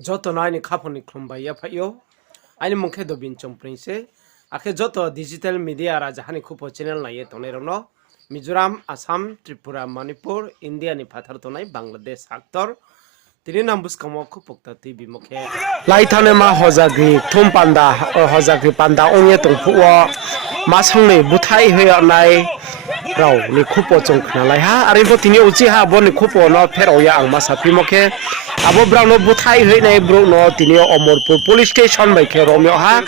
Joto na ni khaponi khumbai ya phayo ani mungkhe do bin chomprinse akhe joto digital media ra jahani khupo channel na ye tonai rono Mizoram, Assam, Tripura, Manipur, India ni phathar tonai Bangladesh actor tini nam buskamo khupokta TV mokhe laithane ma hojagri thum panda hojagri panda ongye tongphuo ma sangne buthai hoya nai rau ni khupo chongkhna lai ha ari bo tini uchi ha bo ni khupo no phero ya ang ma sapi mokhe abo brano buthai hoinai bro no tini Omorpur police station bai khe romyo ha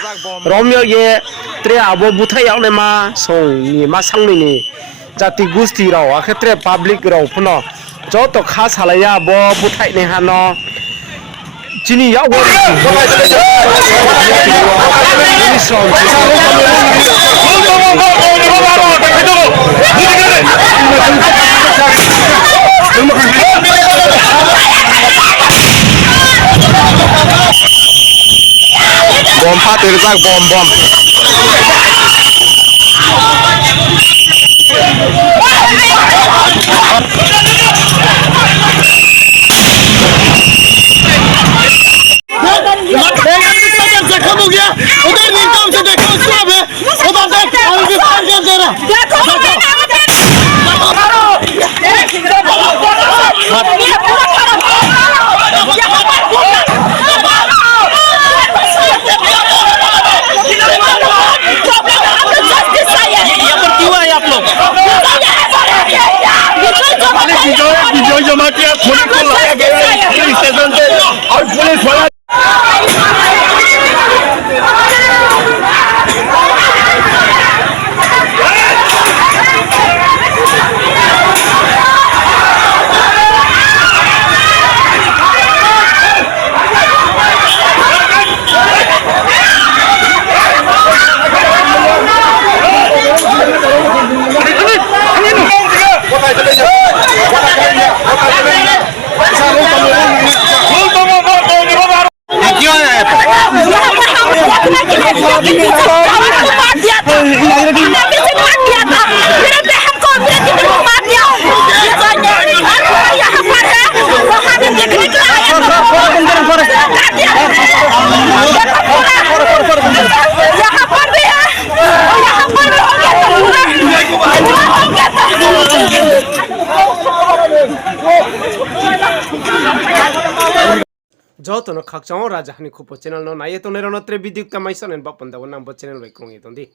romyo ye tre abo buthai yakne ma song ni ma sangni ni jati gusti rao akhetre public rao phuno joto kha salaya bo buthai ne hano chini ya wo bom phatir jak bom bom जख्म हो गया उधर नीलम से देखो सब है उधर देख और भी फाड़ कर दे रहा वीडियो जमा किया पुलिस को लाया गया पुलिस स्टेशन से और पुलिस वाला joto no khakchang rajahani khupo channel no naye to nerono tre bidyuk tamai sonen bapanda wonam bo channel bai kongi tondi